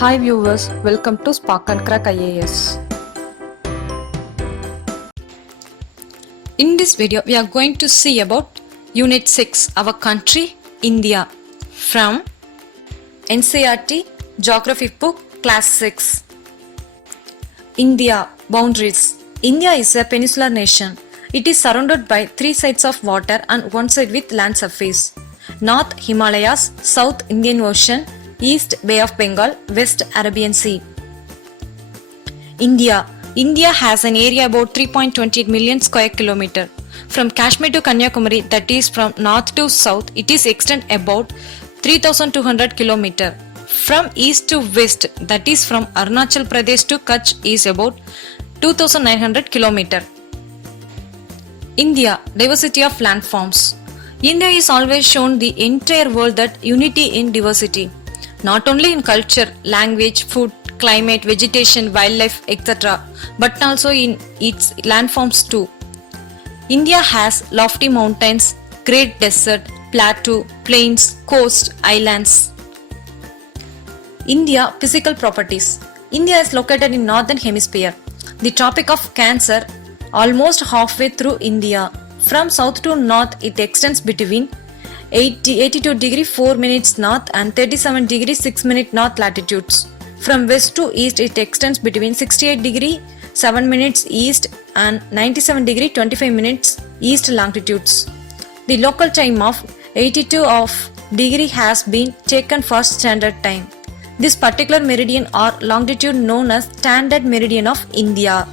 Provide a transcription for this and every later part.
Hi viewers, welcome to Spark and Crack IAS. In this video, we are going to see about Unit 6, our country, India, from NCERT Geography Book, Class 6. India, boundaries. India is a peninsular nation. It is surrounded by three sides of water and one side with land surface. North Himalayas, South Indian Ocean, East Bay of Bengal, West Arabian Sea. India. India has an area about 3.28 million square kilometer. From Kashmir to Kanyakumari, that is from north to south, it is extend about 3,200 kilometer. From east to west, that is from Arunachal Pradesh to Kutch, is about 2,900 kilometer. India, diversity of landforms. India is always shown the entire world that unity in diversity. Not only in culture, language, food, climate, vegetation, wildlife, etc., but also in its landforms too. India has lofty mountains, great desert, plateau, plains, coast, islands. India physical properties. India is located in northern hemisphere. The Tropic of Cancer almost halfway through India. From south to north, it extends between 82 degree 4 minutes north and 37 degree 6 minute north latitudes. From west to east, it extends between 68 degree 7 minutes east and 97 degree 25 minutes east longitudes. The local time of 82 of degree has been taken for standard time. This particular meridian or longitude known as standard meridian of India.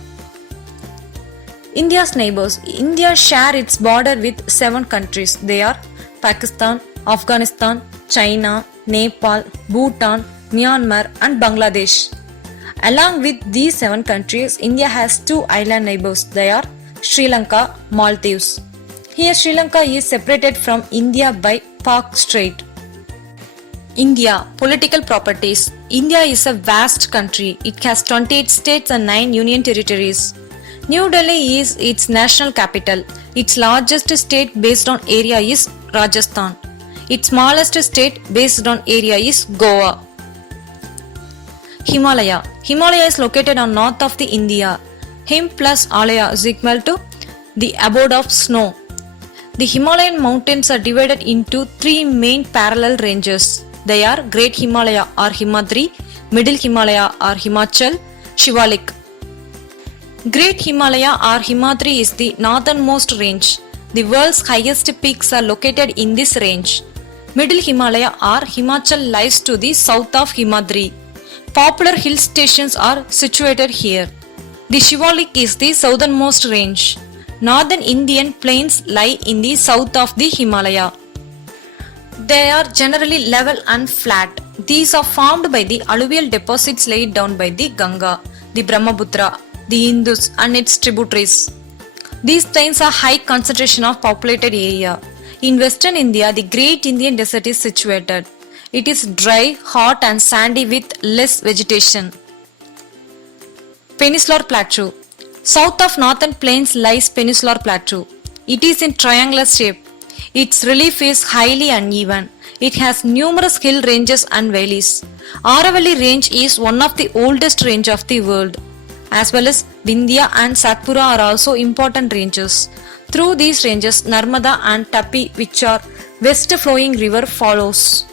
India's neighbors. India share its border with 7 countries. They are Pakistan, Afghanistan, China, Nepal, Bhutan, Myanmar and Bangladesh. Along with these 7 countries, India has 2 island neighbors. They are Sri Lanka, Maldives. Here Sri Lanka is separated from India by Pak Strait. India, political properties. India is a vast country. It has 28 states and 9 union territories. New Delhi is its national capital. Its largest state based on area is Rajasthan. Its smallest state based on area is Goa. Himalaya. Himalaya is located on north of the India. Him plus Alaya is equal to the abode of snow. The Himalayan mountains are divided into 3 main parallel ranges. They are Great Himalaya or Himadri, Middle Himalaya or Himachal, Shivalik. Great Himalaya or Himadri is the northernmost range. The world's highest peaks are located in this range. Middle Himalaya or Himachal lies to the south of Himadri. Popular hill stations are situated here. The Shivalik is the southernmost range. Northern Indian plains lie in the south of the Himalaya. They are generally level and flat. These are formed by the alluvial deposits laid down by the Ganga, the Brahmaputra, the Indus and its tributaries. These plains are high concentration of populated area. In western India, the Great Indian Desert is situated. It is dry, hot and sandy with less vegetation. Peninsular Plateau. South of northern plains lies Peninsular Plateau. It is in triangular shape. Its relief is highly uneven. It has numerous hill ranges and valleys. Aravalli range is one of the oldest range of the world. As well as Vindhya and Satpura are also important ranges. Through these ranges, Narmada and Tapi, which are west flowing river, follows.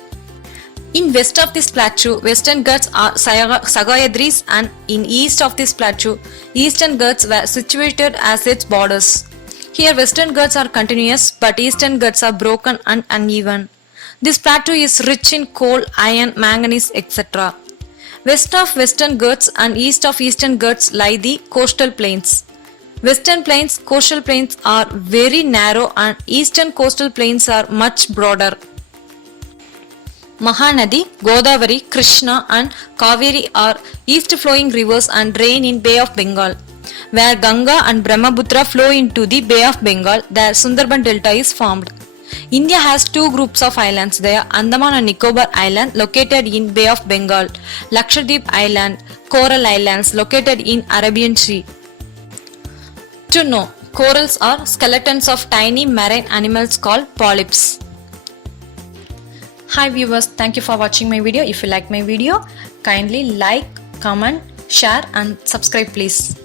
In west of this plateau, Western Ghats are Sahyadris, and in east of this plateau, Eastern Ghats were situated as its borders. Here Western Ghats are continuous, but Eastern Ghats are broken and uneven. This plateau is rich in coal, iron, manganese, etc. West of Western Ghats and east of Eastern Ghats lie the coastal plains. Western plains, coastal plains are very narrow and eastern coastal plains are much broader. Mahanadi, Godavari, Krishna and Kaveri are east flowing rivers and drain in Bay of Bengal. Where Ganga and Brahmaputra flow into the Bay of Bengal, the Sundarban Delta is formed. India has 2 groups of islands. They are Andaman and Nicobar Island located in Bay of Bengal, Lakshadweep Island, Coral Islands located in Arabian Sea. To know, corals are skeletons of tiny marine animals called polyps. Hi viewers, thank you for watching my video. If you like my video, kindly like, comment, share and subscribe please.